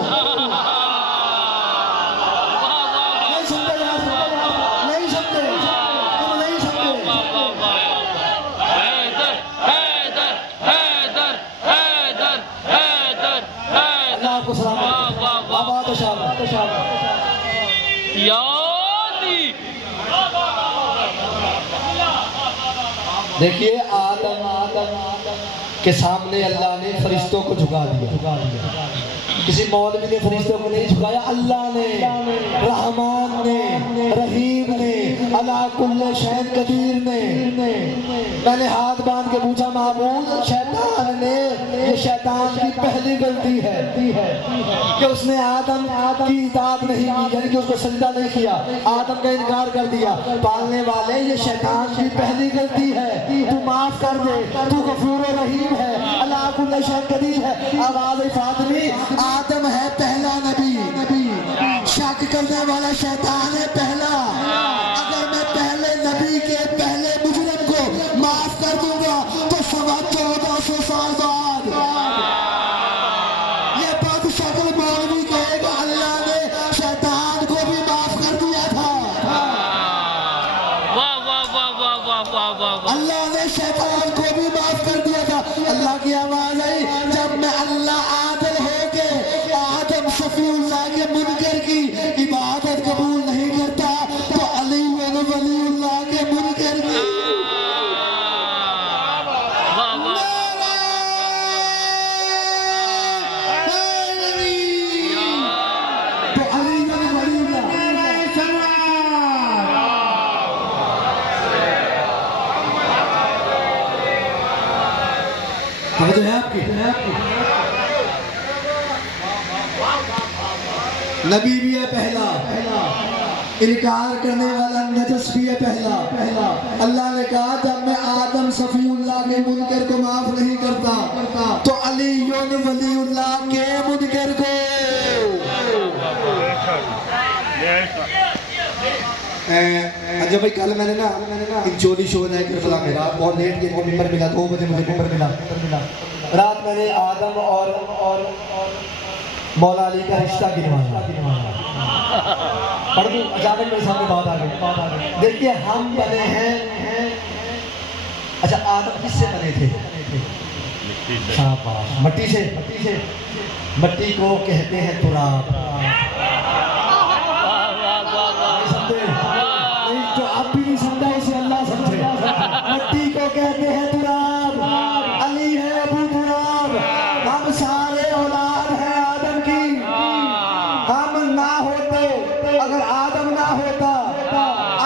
دیکھیے آدم کے سامنے اللہ نے فرشتوں کو جھکا دیا، کسی مولوی نے فرشتوں کو نہیں جھکایا، اللہ نے، رحمان نے، رحیم نے، علی کل شیء قدیر نے۔ میں نے ہاتھ باندھ کے پوچھا معبود شیطان نے، یہ شیطان کی پہلی غلطی ہے کہ اس نے آدم کی اطاعت نہیں کی، یعنی کہ اس کو سجدہ نہیں کیا، آدم کا انکار کر دیا۔ پالنے والے یہ شیطان کی پہلی غلطی ہے، تو معاف کر دے، تو غفور و رحیم ہے، علی کل شیء قدیر ہے۔ آواز فاطمی، آدم ہے پہلا نبی، شک کرنے والا شیطان ہے پہلا۔ اگر میں پہلے نبی کے پہلے مجرم کو معاف کر دوں گا تو 1400 سال بعد یہ بد شکل مولوی کہے گا اللہ نے شیطان کو بھی معاف کر دیا تھا۔ اللہ نے شیطان کو بھی معاف کر دیا تھا۔ اللہ کی آواز آئی، جب میں اللہ عادل ہو کے آدم صفی اللہ کے منکر کی عبادت قبول نہیں کرتا تو علی ولی اللہ کے منکر کی توجہ ہے آپ کی؟ نبی بھی ہے پہلا، انکار کرنے والا نجس بھی ہے پہلا۔ اللہ نے کہا جب میں آدم صفی اللہ کے منکر کو معاف نہیں کرتا تو علی ولی اللہ کے منکر کو۔ اچھا بھائی کل میں نے نا ایک چوری شو ہے کربلا میں، رات بہت لیٹ یہ ممبر ملا، 2 بجے مجھے ممبر ملا۔ رات میں نے آدم اور مولا علی کا رشتہ گنوایا۔ پڑھ دوں؟ اچانک میرے سامنے بات آ گئی۔ دیکھیے ہم بنے ہیں، اچھا آدم کس سے بنے تھے؟ مٹی سے۔ مٹی کو کہتے ہیں تراب۔ جو آپ بھی نہیں سمجھا اسے اللہ سمجھے۔ مٹی کو کہتے ہیں تراب، علی ہے ابو تراب۔ ہم سارے اولاد ہیں آدم کی۔ ہم نہ ہوتے اگر آدم نہ ہوتا،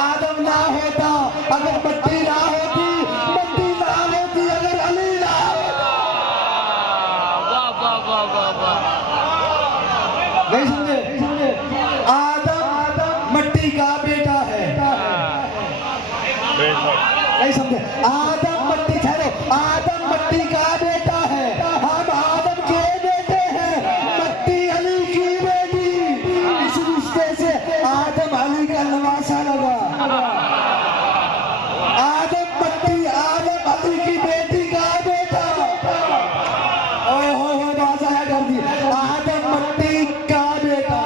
آدم نہ ہوتا اگر مٹی نہ ہوتی، مٹی نہ ہوتی اگر علی نہ ہوتا۔ نہیں سمجھے؟ آدم مٹی کا بیٹا ہے۔ نہیں سمجھے؟ آدم مٹی، ٹھہرو، آدم مٹی کا بیٹا ہے، ہم آدم کے بیٹے ہیں، مٹی علی کی بیٹی۔ اس رشتے سے آدم علی کا نواسا لگا۔ آدم مٹی، آدم علی کی بیٹی کا بیٹا۔ اوہ ہوئے بات آیا کر دی۔ آدم مٹی کا بیٹا،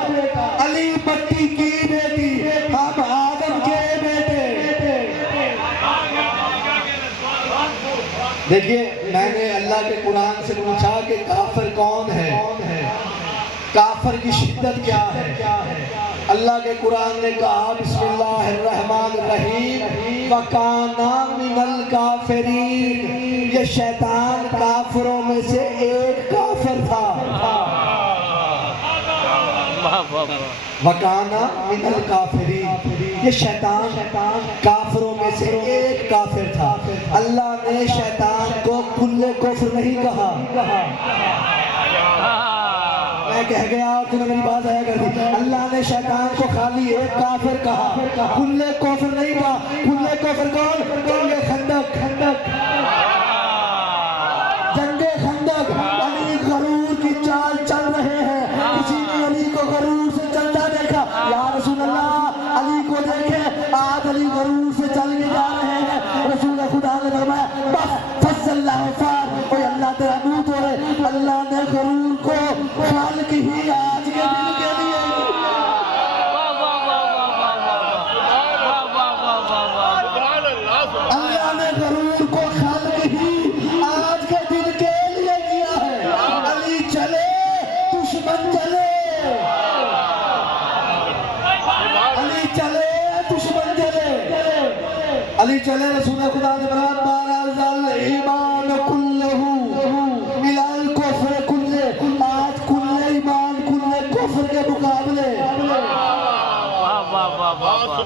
علی مٹی کی بیٹی، ہم آدم کے بیٹے۔ دیکھیے میں نے اللہ کے قرآن سے پوچھا کہ کافر کون ہے، کافر کی شدت کیا ہے؟ اللہ کے قرآن نے کہا بسم اللہ الرحمن الرحیم وَكَانَ مِنَ الْكَافِرِينَ۔ یہ شیطان کافروں میں سے ایک کافر تھا۔ وَكَانَ مِنَ الْكَافِرِينَ، یہ شیطان کافروں میں سے ایک کافر تھا۔ اللہ نے شیطان کو کل کفر نہیں کہا۔ میں کہہ گیا تو نے میری بات آیا کر دی۔ اللہ نے شیطان کو خالی ایک کافر کہا، کل کفر نہیں کہا۔ کل کفر کون؟ جنگ خندق۔ جنگ خندق، علی غرور کی چال چل رہے ہیں، کسی نے علی کو غرور سے چلتا دیکھا، یا رسول اللہ علی کو دیکھیں، آج علی غرور سے چل کے جا رہے ہیں۔ رسول خدا نے فرمایا بس فصل اللہ فار، اوہ اللہ تیرا منہ توڑے۔ اللہ نے غرور کو خالق ہی آج کے دن کے لیے، اللہ نے غرور کو خالق ہی آج کے دن کے لیے کیا ہے۔ علی چلے دشمن چلے، علی چلے دشمن چلے، علی چلے۔ رسول خدا نے فرمایا بارز الایمان کلہ الی الکفر کلہ، آج کل ایمان کل کفر کے مقابلے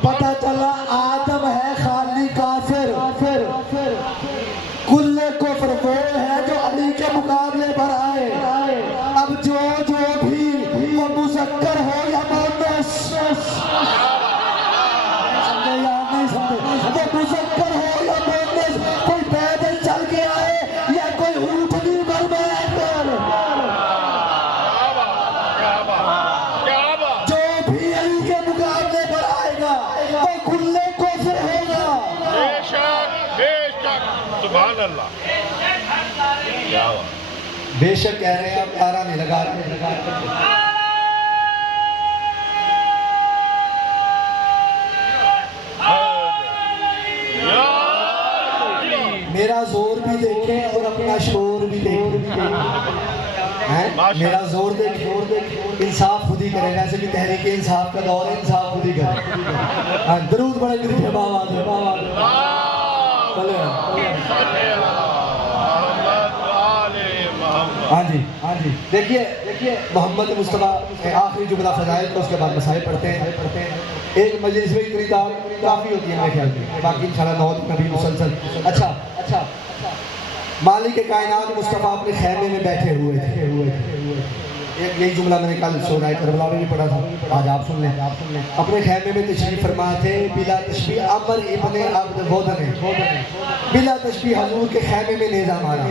پتہ چلا آدم ہے خالی کافر، کل کفر وہ ہے جو علی کے مقابلے پر آئے۔ اب جو بھی وہ مذکر ہو یا مؤنث، سمجھے یا نہیں سمجھے؟ وہ مذکر ہو یا مؤنث، کوئی پیدل چل کے آئے یا کوئی اونٹنی پر بیٹھ کر، جو بھی علی کے مقابلے پر آئے گا وہ کل کفر ہوگا۔ بے شک سبحان اللہ۔ بے شک کہہ رہے ہیں، آپ آرا نہیں لگا رہے۔ میرا زور بھی دیکھیں اور اپنا شور بھی دیکھیں۔ میرا زور دیکھیں، انصاف خود ہی کرے گا، ایسے بھی تحریک انصاف کا دور ہے، انصاف خود ہی کرے۔ درود بڑے گریفے باواد ہے، ہاں جی دیکھیے محمد مصطفیٰ آخری جملہ فضائل کو، اس کے بعد مسائل پڑھتے ہیں۔ ایک مجلس میں اتنی دعوت کافی ہوتی ہے میرے خیال میں، باقی انشاءاللہ نوت نبی مسلسل۔ اچھا مالک کائنات مصطفیٰ اپنے خیمے میں بیٹھے ہوئے تھے. ایک یہی جملہ میں نے کل سورہ کربلا میں بھی پڑھا تھا, آج آپ سن لیں. اپنے خیمے میں تشریف فرما تھے بلا تشبیہ عمر ابن عبد ود نے بلا تشبیہ حضور کے خیمے میں نیزہ مارا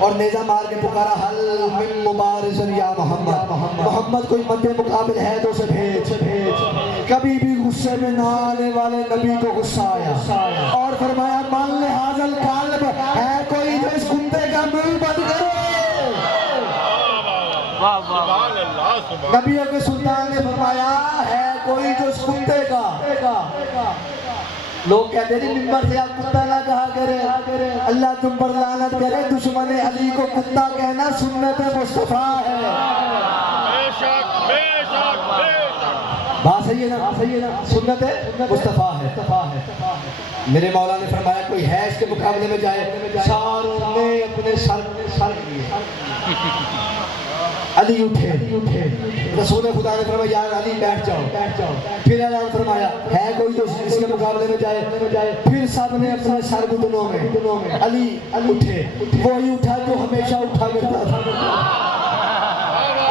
اور نیزہ مار کے پکارا حل من مبارز یا محمد, محمد کوئی مد مقابل ہے تو اسے بھیج. کبھی بھی غصے میں نہ آنے والے نبی کو غصہ آیا اور فرمایا من لحاظ القلب, ہے کوئی جو اس کتے کا منہ بند کرے. سبحان اللہ سبحان نبیوں کے سلطان نے فرمایا ہے کوئی جو اس کتے کا. لوگ کہتے ہیں ممبر سے آپ کتا نہ کہا کرے, اللہ تم پر لعنت کرے, دشمن علی کو کتا کہنا سنت مصطفیٰ ہے. بے شک بے شک بے شک. بات صحیح ہے نا, سنت مصطفیٰ ہے. میرے مولا نے فرمایا کوئی ہے اس کے مقابلے میں جائے. ساروں نے اپنے سر لیے. علی اٹھے, رسول خدا نے فرمایا یار علی بیٹھ جاؤ. پھر اعلان فرمایا ہے کوئی جو اس کے مقابلے میں جائے. پھر سب نے اپنے سر گھٹنوں میں. علی اٹھے, وہی اٹھا جو ہمیشہ اٹھا کرتا تھا.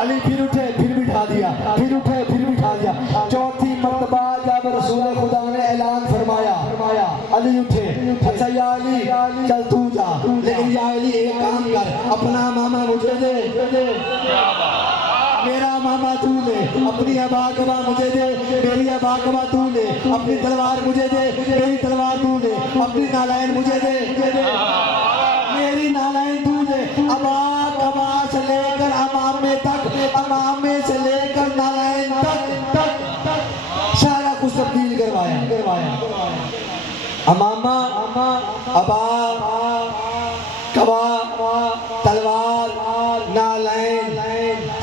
علی پھر اٹھے, پھر بٹھا دیا, پھر اٹھے, پھر بٹھا دیا. چوتھی مرتبہ جب رسول خدا نے اعلان فرمایا علی اٹھے, اچھا یا علی چل تو جا, لیکن یا علی ایک کام کر, اپنا ماما مجھے دے, میرا ماما تو لے, اپنی ابا کبا مجھے دے, میری ابا کبا تو لے, اپنی تلوار مجھے دے, میری تلوار تو لے, اپنی نالائن مجھے دے, میری نالائن تو لے. ابا کبا سے لے کر امامے تک, امامے سے لے کر نالائن تک سارا کچھ تبدیل کروایا. امامہ, ابا, کبا, تلوار, نالین,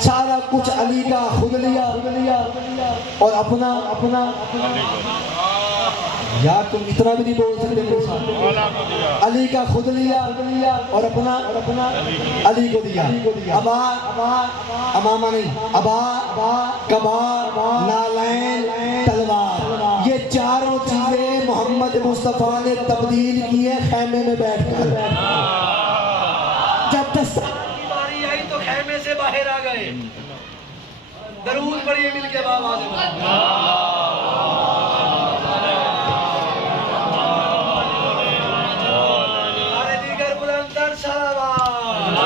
سارا کچھ علی کا خود لیا اور اپنا. یار تم اتنا بھی نہیں بول سکتے میرے ساتھ. علی کا خود لیا اور اپنا علی کو دیا. ابا, امامہ نہیں, ابا, کبا, نالین, تلوار, یہ چاروں چیزیں محمد مصطفیٰ نے تبدیل کی ہے خیمے میں بیٹھ کر. جب دستار کی باری آئی تو خیمے سے باہر آ گئے. درود پڑھیے مل کے بابا دیگر بلندر سلام.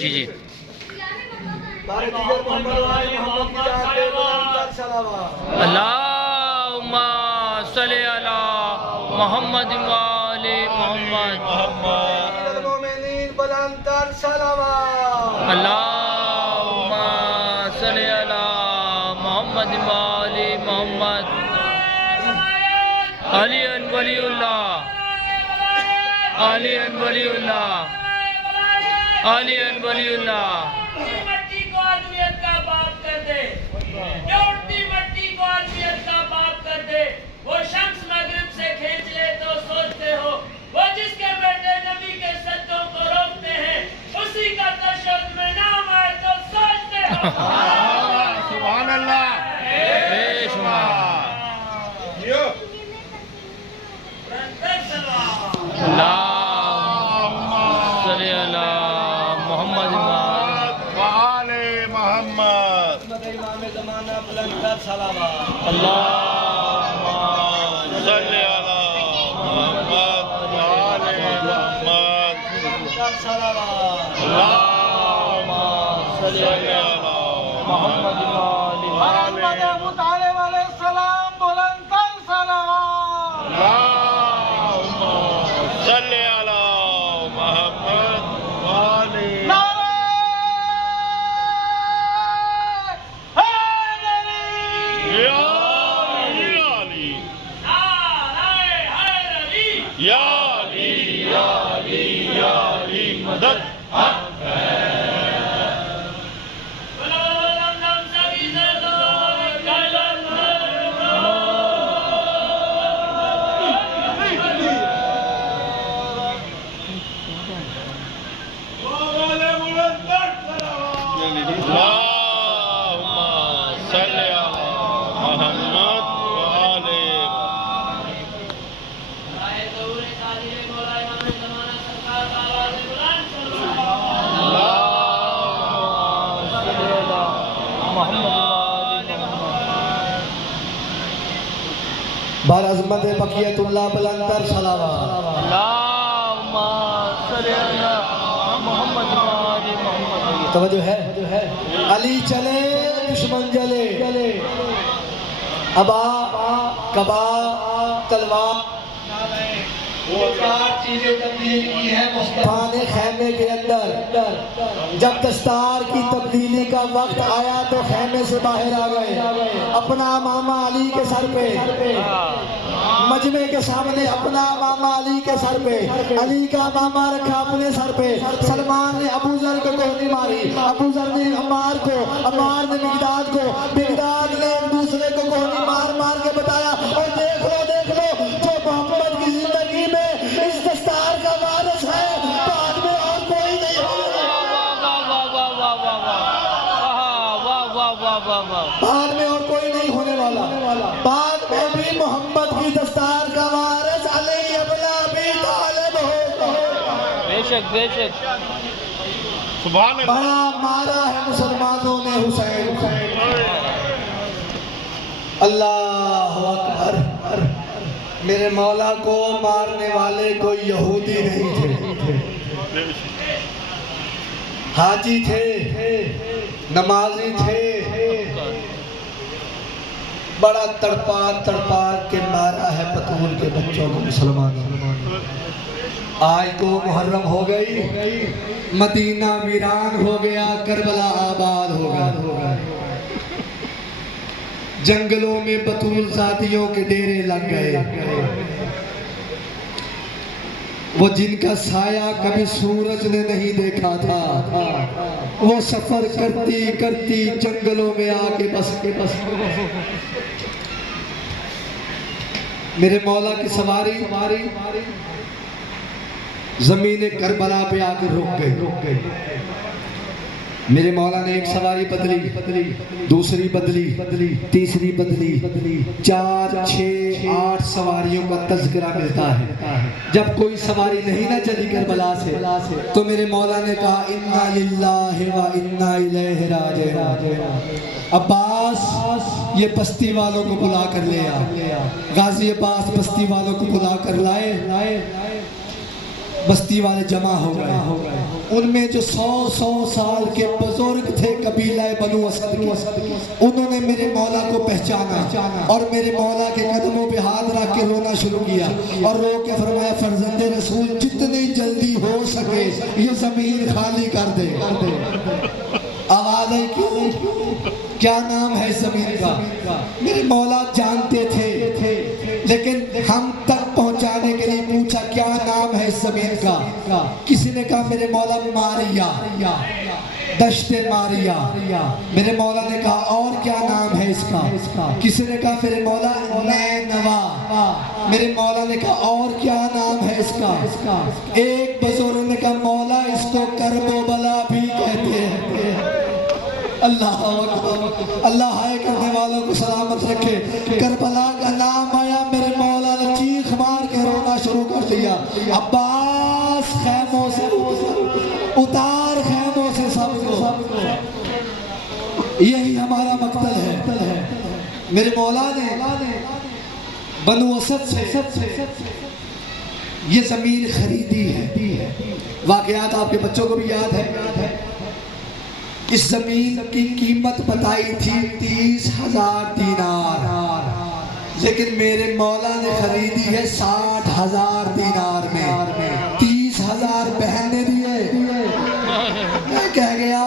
جی بارے دیگر محمد والے محمد کی جان پہ بلندر سلام. اللہم صلی علی محمد وآل محمد. المومنین بلندر سلام. اللہم صلی علی محمد وآل محمد. علی ولی اللہ, علی ولی اللہ, علی ولی اللہ. مٹی کو آدمیت کا باپ کر دے, جوڑتی مٹی کو آدمیت کا باپ کر دے. وہ شمس مغرب سے کھینچ لے تو سوچتے ہو, وہ جس کے بیٹے نبی کے سجدوں کو روکتے ہیں, اسی کا تشہد میں نام آئے تو سوچتے ہو. سبحان اللہ. بے شمار. اللہم صلی علی محمد وآل محمد. امام زمانہ بلندر سلام. اللہم صلی علی محمد وآل محمد. بلندر سلام. اللہم صلی علی محمد محمد وآل محمد. اللہم صلی علی محمد وآل یا علی یا علی یا علی یا علی مدد. بلو لم لم سبی زلو, محمد بار عظمت بقیت اللہ بلندر صلوات اللہم صلی اللہ محمد محمد توجہ ہے علی چلے دشمن جلے ابا کبا تلوار وہ چار چیزیں تبدیل کی ہے مصطفیٰ نے خیمے کے اندر جب دستار کی تبدیلی کا وقت آیا تو خیمے سے باہر آ گئے اپنا امامہ علی کے سر پہ مجمع کے سامنے اپنا امامہ علی کے سر پہ علی کا امامہ رکھا اپنے سر پہ سلمان نے ابو ذر کو کوہنی ماری ابو ذر نے عمار کو عمار نے مقداد کو مقداد نے ایک دوسرے کو کوہنی مار مار کے بتایا اور دیکھ لو جو محمد کی زندگی میں اس دستار کا وارث ہے بعد میں اور کوئی نہیں بعد میں اور کوئی نہیں ہونے والا بعد میں بھی محمد کی دستار کا وارث علی ابن ابی طالب ہوگا بے شک سبحان اللہ بڑا مارا ہے مسلمانوں نے حسین اللہ اکبر میرے مولا کو مارنے والے کوئی یہودی نہیں تھے حاجی تھے نمازی تھے بڑا تڑپا کے مارا ہے بطول کے بچوں کو مسلمانوں آج تو محرم ہو گئی مدینہ ویران ہو گیا کربلا آباد ہو گیا جنگلوں میں بطول ذاتیوں کے ڈیرے لگ گئے وہ جن کا سایہ کبھی سورج نے نہیں دیکھا تھا وہ سفر کرتی جنگلوں میں آ کے بس میرے مولا کی سواری زمین کربلا پہ آ کے رک گئی میرے مولا نے ایک سواری بدلی دوسری بدلی تیسری بدلی 4 6 8 سواریوں کا تذکرہ ملتا ہے جب کوئی سواری نہیں نہ چلی کربلا سے تو میرے مولا نے کہا انا للہ و انا الیہ راجعون عباس یہ بستی والوں کو بلا کر لے آ غازی عباس بستی والوں کو بلا کر لائے بستی والے جمع ہو گئے ان میں جو 100 سال کے بزرگ تھے قبیلہ بنو اسد انہوں نے میرے مولا کو پہچانا اور میرے مولا کے قدموں پہ ہاتھ رکھ کے رونا شروع کیا اور رو کے فرمایا فرزند رسول جتنی جلدی ہو سکے یہ زمین خالی کر دے آواز ہے کیا نام ہے اس زمین کا میرے مولا جانتے تھے لیکن ہم تک پہنچانے کے لیے پوچھا کیا نام ہے اس زمین کا کسی نے کہا میرے مولا ماریا دشت ماریا میرے مولا نے کہا اور کیا نام ہے اس کا کسی نے کہا میرے مولا نینوا میرے مولا نے کہا اور کیا نام ہے اس کا ایک بزرگ نے کہا مولا اس کو کرب و بلا بھی کہتے ہیں اللہ اللہ ہائے کرنے والوں کو سلامت رکھے کربلا کا نام آیا میرے مولا نے چیخ مار کے رونا شروع کر دیا عباس خیموں سے اتار خیموں سے سب کو یہی ہمارا مقتل ہے میرے مولا نے بنو اسد سے یہ زمین خریدی ہے واقعات آپ کے بچوں کو بھی یاد ہے اس زمین کی قیمت بتائی تھی 30,000 دینار لیکن میرے مولا نے خریدی ہے 60,000 دینار میں 30,000 بہن نے دیے کہہ گیا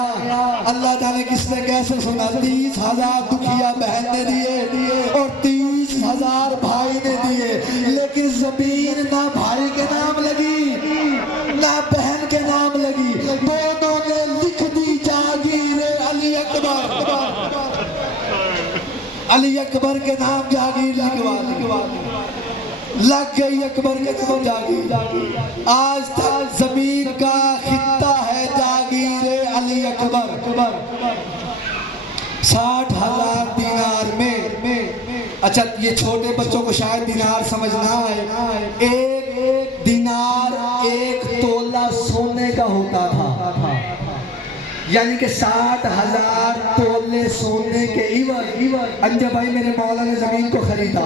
اللہ جانے کس نے کیسے سنا 30,000 دکھیا بہن نے دیے اور 30,000 بھائی نے دیے لیکن زمین نہ بھائی کے نام لگی نہ بہن کے نام لگی دونوں نے لکھ دی جاگیر علی اکبر کے نام جاگیر لگ گئی اکبر کے نام جاگیر آج تک زمین کا خطہ ہے جاگیر علی اکبر 60,000 دینار میں اچھا یہ چھوٹے بچوں کو شاید دینار سمجھ نہ آئے ایک دینار 1 تولہ سونے کا ہوتا تھا یعنی کہ 60,000 تولے سونے کے عوض انجا بھائی میرے مولا نے زمین کو خریدا.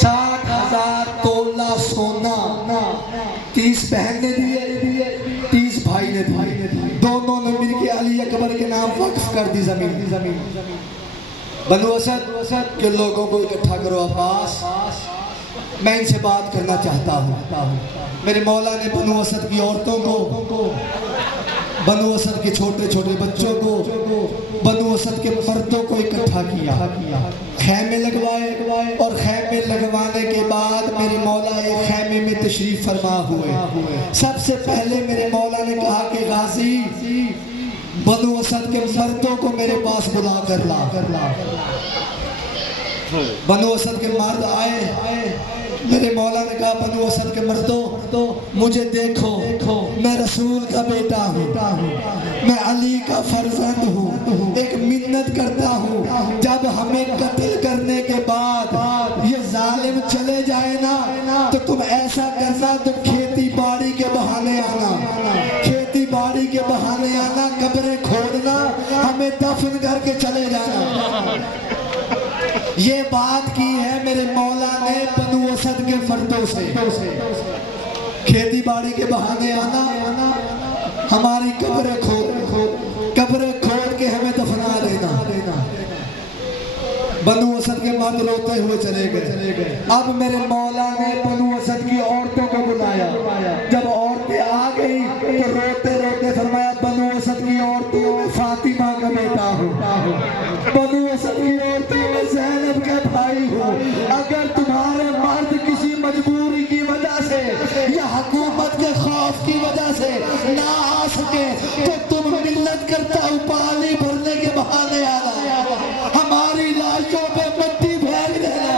60,000 تولہ سونا 30 بہن نے دیے 30 بھائی نے دیے. دونوں نے مل کے علی اکبر کے نام وقف کر دی زمین. بنو اسد کے لوگوں کو اکٹھا کرو. عباس میں ان سے بات کرنا چاہتا ہوں. میرے مولا نے بنو اسد کی عورتوں کو، بنو اسد کے چھوٹے چھوٹے بچوں کو، بنو اسد کے مردوں کو اکٹھا کیا، خیمے لگوائے، اور خیمے لگوانے کے بعد میرے مولا ایک خیمے میں تشریف فرما ہوئے. سب سے پہلے میرے مولا نے کہا کہ غازی بنو اسد کے مردوں کو میرے پاس بلا کر لا. بنو اسد کے مرد آئے. میرے مولا نے کہا بنو اسد کے مردوں مجھے دیکھو، میں رسول کا بیٹا ہوں، میں علی کا فرزند ہوں. ایک منت کرتا ہوں جب ہمیں قتل کرنے کے بعد یہ ظالم چلے جائے نا تو تم ایسا کرنا، تم کھیتی باڑی کے بہانے آنا، کھیتی باڑی کے بہانے آنا، قبریں کھودنا، ہمیں دفن کر کے چلے جانا. یہ بات کی ہے میرے مولا نے بنو اسد کے مردوں سے. کھیتی باڑی کے بہانے آنا، ہماری قبریں کھود کے ہمیں دفنا دینا. بنو اسد کے مرد روتے ہوئے چلے گئے. اب میرے مولا نے بنو اسد کی عورتوں کو بلایا. جب عورتیں آ گئی تو روتے روتے فرمایا بنو اسد کی عورتوں میں فاطمہ کا بیٹا ہوں، بنو اسد کی عورتوں میں زینب کا بھائی ہوں. اگر تمہارے مرد کسی مجبوری کی وجہ سے یا حکومت کے خوف کی وجہ سے نہ آ سکے تو تم ملت کرتا ہوں پانی بھرنے کے بہانے آنا، ہماری لاشوں پہ مٹی پھینک دینا.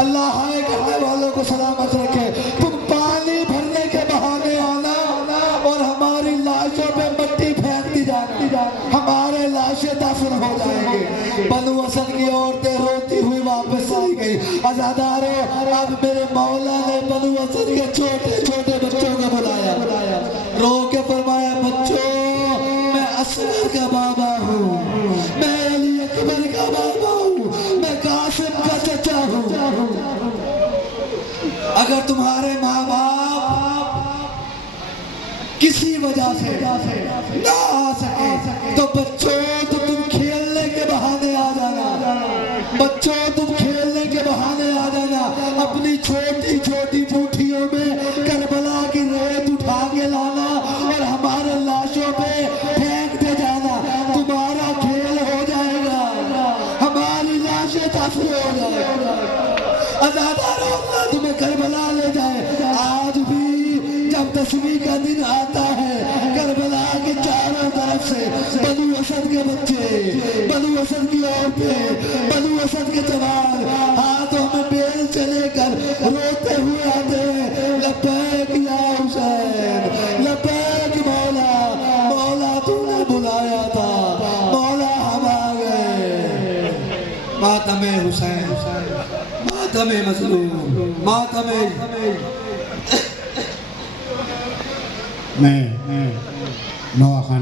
اللہ ہائے کرنے والوں کو سلامت رکھے. تم پانی بھرنے کے بہانے آنا اور ہماری لاشوں پہ مٹی پھینکتی جانا، ہمارے لاشیں دفن ہو جائیں گے. بنو اسد کی عورتیں روتی ہوئی واپس چلی گئی. عزادارو اب میرے مولا نے بنو اسد کے چھوٹے چھوٹے بچوں کو بلایا، رو کے فرمایا بچوں میں اسد کا بابا ہوں، میں علی اکبر کا بابا ہوں، میں قاسم کا چچا ہوں. اگر تمہارے ماں باپ کسی وجہ سے نہ آ سکے تو بچوں تو تم کھیلنے کے بہانے آ جانا، بچوں تم کھیلنے کے بہانے آ جانا. اپنی چھوٹی چھوٹی بوٹھیوں میں کربلا کی ریت اٹھا کے لانا اور ہمارے لاشوں پہ پھینکتے جانا. تمہارا کھیل ہو جائے گا، ہماری لاشیں دفن ہو جائے گا. عزادارو اللہ تمہیں کربلا لے جائے. آج بھی جب 10ویں کا دن آتا ہے کربلا کے چاروں طرف سے بنو اسد کے بچے، بنو اسد کی عورتیں، بنو اسد کے جوان ہاتھوں میں بیل چلے کر روتے ہوئے آتے ہیں لبیک یا حسین، لبیک مولا، مولا تو نے بلایا تھا، مولا ہم آ گئے. ماتم حسین، ماتم مظلوم، ماتم. میں نوا خان